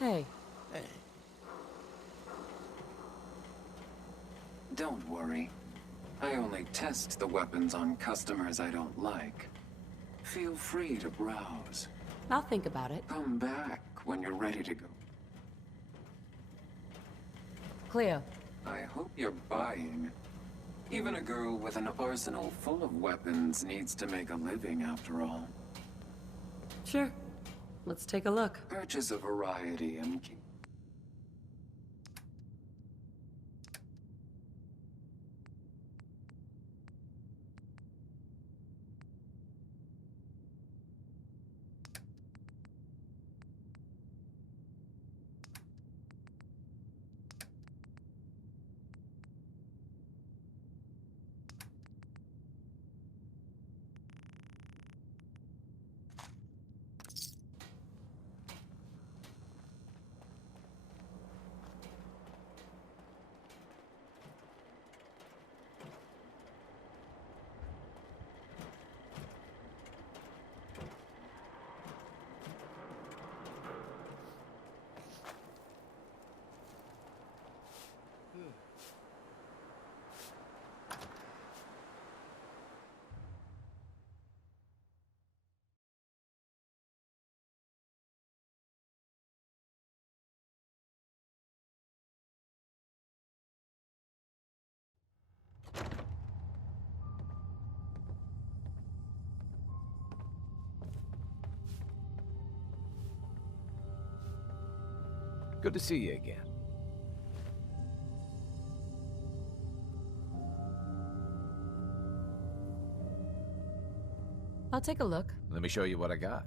Hey. Hey. Don't worry. I only test the weapons on customers I don't like. Feel free to browse. I'll think about it. Come back when you're ready to go. Cleo. I hope you're buying. Even a girl with an arsenal full of weapons needs to make a living after all. Sure. Let's take a look. Purchase a variety and keep... Good to see you again. I'll take a look. Let me show you what I got.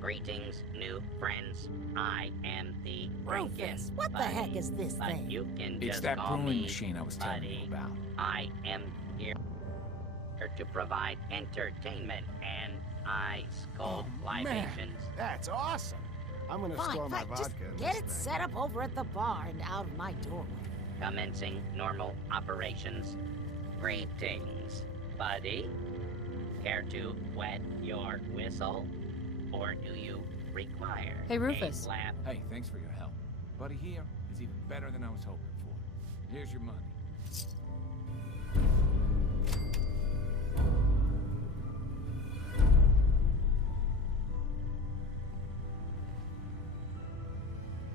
Greetings, new friends. I am the Rufus, what the heck is this thing? You can It's just that call brewing me machine I was telling you Buddy. about. I am here to provide entertainment, and I scold libations. That's awesome. I'm gonna store Fine, my fine, just vodka in get this it thing. set up over at the bar and out of my doorway. Commencing normal operations. Greetings, buddy. Care to wet your whistle? Or do you require Hey, Rufus. a lap? Hey, thanks for your help. Buddy here is even better than I was hoping for. Here's your money.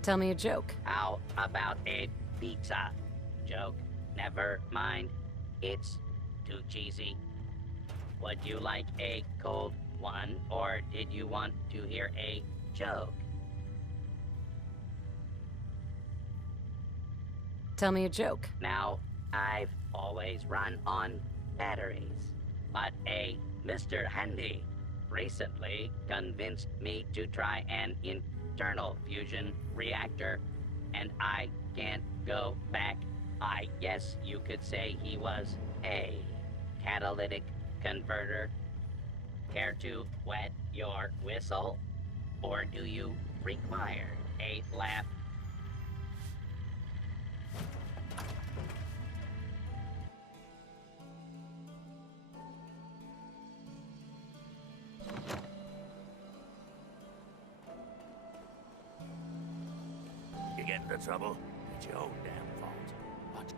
Tell me a joke. How about a pizza? Joke? Never mind. It's too cheesy. Would you like a cold one, or did you want to hear a joke? Tell me a joke. Now, I've always run on batteries, but a Mr. Handy recently convinced me to try an internal fusion reactor, and I can't go back. I guess you could say he was a catalytic converter. Care to wet your whistle? Or do you require a laugh? You get into trouble? It's your own damn fault. What?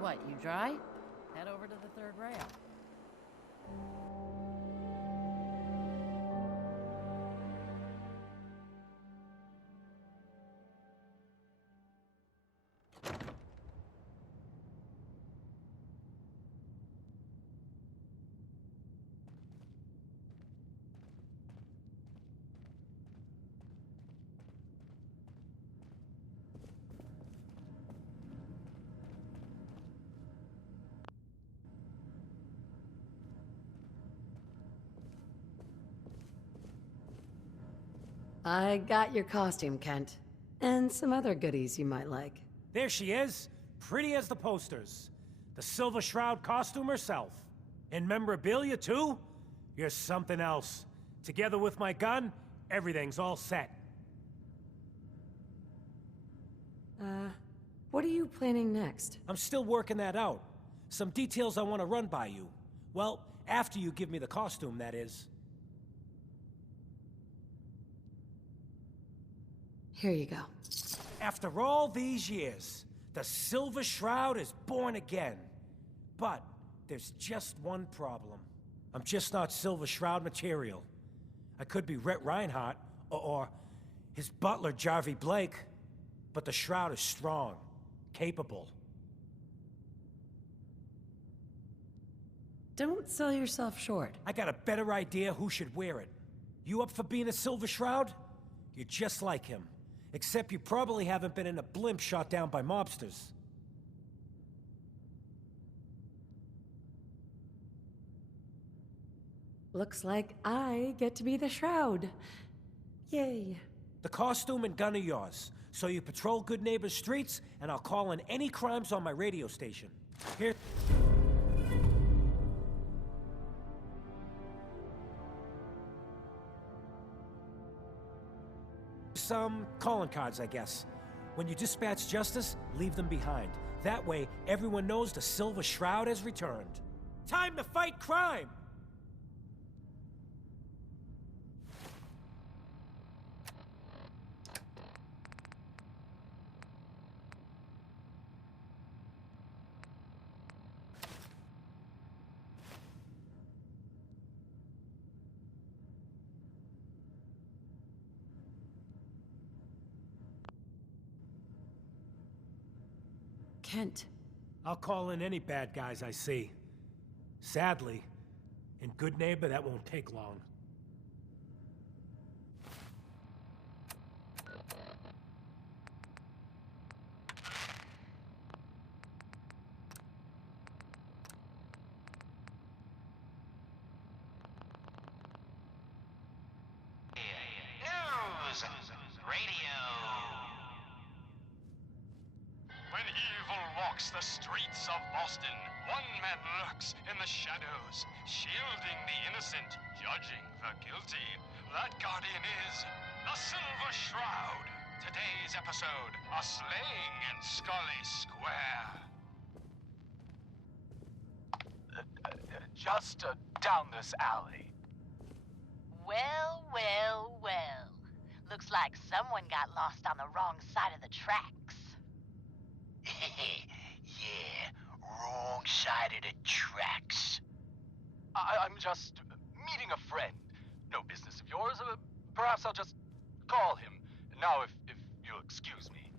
What, you dry? Head over to the third rail. I got your costume, Kent. And some other goodies you might like. There she is, pretty as the posters. The Silver Shroud costume herself. And memorabilia, too? You're something else. Together with my gun, everything's all set. What are you planning next? I'm still working that out. Some details I want to run by you. Well, after you give me the costume, that is. Here you go. After all these years, the Silver Shroud is born again. But there's just one problem. I'm just not Silver Shroud material. I could be Rhett Reinhardt, or his butler, Jarvie Blake. But the Shroud is strong, capable. Don't sell yourself short. I got a better idea who should wear it. You up for being a Silver Shroud? You're just like him. Except you probably haven't been in a blimp shot down by mobsters. Looks like I get to be the Shroud. Yay. The costume and gun are yours, so you patrol Good Neighbor's streets, and I'll call in any crimes on my radio station. Here... Some calling cards, I guess. When you dispatch justice, leave them behind. That way, everyone knows the Silver Shroud has returned. Time to fight crime! Kent. I'll call in any bad guys I see. Sadly, in Good Neighbor, that won't take long. News Radio. When evil walks the streets of Boston, one man lurks in the shadows, shielding the innocent, judging the guilty. That guardian is the Silver Shroud. Today's episode, a slaying in Scully Square. Just down this alley. Well, well, well. Looks like someone got lost on the wrong side of the tracks. Yeah, wrong side of the tracks. I'm just meeting a friend. No business of yours. Perhaps I'll just call him. Now, if you'll excuse me.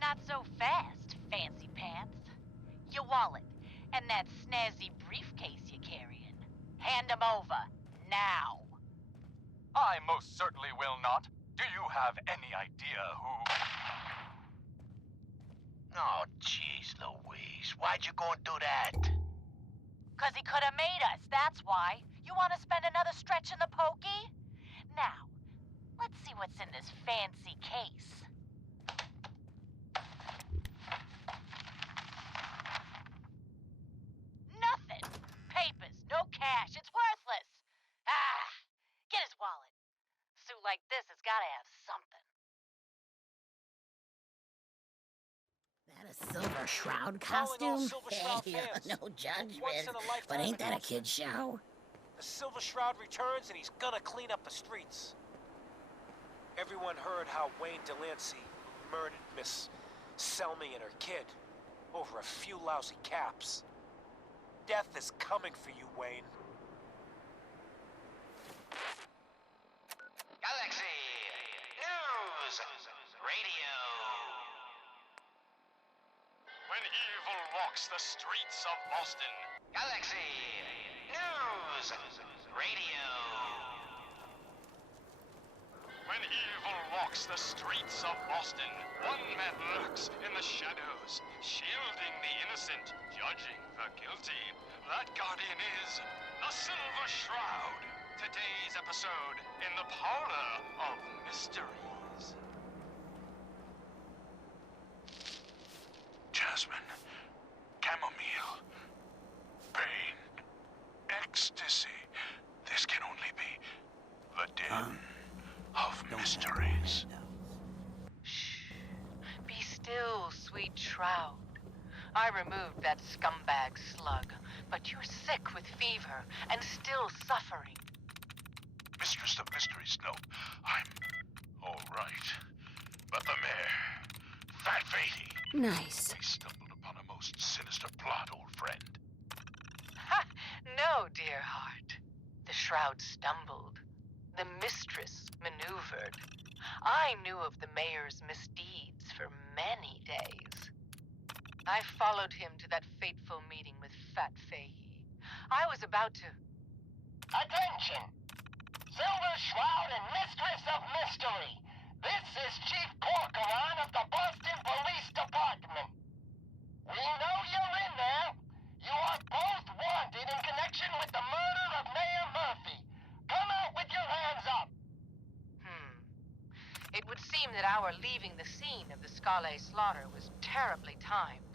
Not so fast, fancy pants. Your wallet and that snazzy briefcase you're carrying. Hand them over, now. I most certainly will not. Do you have any idea who... Oh, jeez Louise, why'd you go and do that? 'Cause he could have made us, that's why. You want to spend another stretch in the pokey? Now, let's see what's in this fancy case. Nothing. Papers, no cash, it's worthless. Ah, get his wallet. Suit like this has got to have something. That a Silver Shroud Calling all costume? Silver Shroud fans. No Once judgment, in a lifetime but ain't that a announcement. kid show? The Silver Shroud returns and he's gonna clean up the streets. Everyone heard how Wayne Delancey murdered Miss Selmy and her kid over a few lousy caps. Death is coming for you, Wayne. Galaxy News Radio. When evil walks the streets of Boston. Galaxy News Radio. When evil walks the streets of Boston, one man lurks in the shadows, shielding the innocent, judging the guilty. That guardian is the Silver Shroud. Today's episode in the Parlor of Mysteries. Jasmine, chamomile, pain, ecstasy. This can only be the den of mysteries. Shh. Be still, sweet Shroud. I removed that scumbag slug, but you're sick with fever and still suffering. Mistress of mysteries, no. I'm all right. But the mayor, Fat Fatey. Nice. They stumbled upon a most sinister plot, old friend. Ha! No, dear heart. The Shroud stumbled. The mistress maneuvered. I knew of the mayor's misdeeds for many days. I followed him to that fateful meeting with Fat Fahey. I was about to... Attention! Silver Shroud and Mistress of Mystery. This is Chief Corcoran of the Boston Police Department. We know you're in there. You are both wanted in connection with the murder of Mayor Murphy. Come out with your hands up. It would seem that our leaving the scene of the Scale slaughter was terribly timed.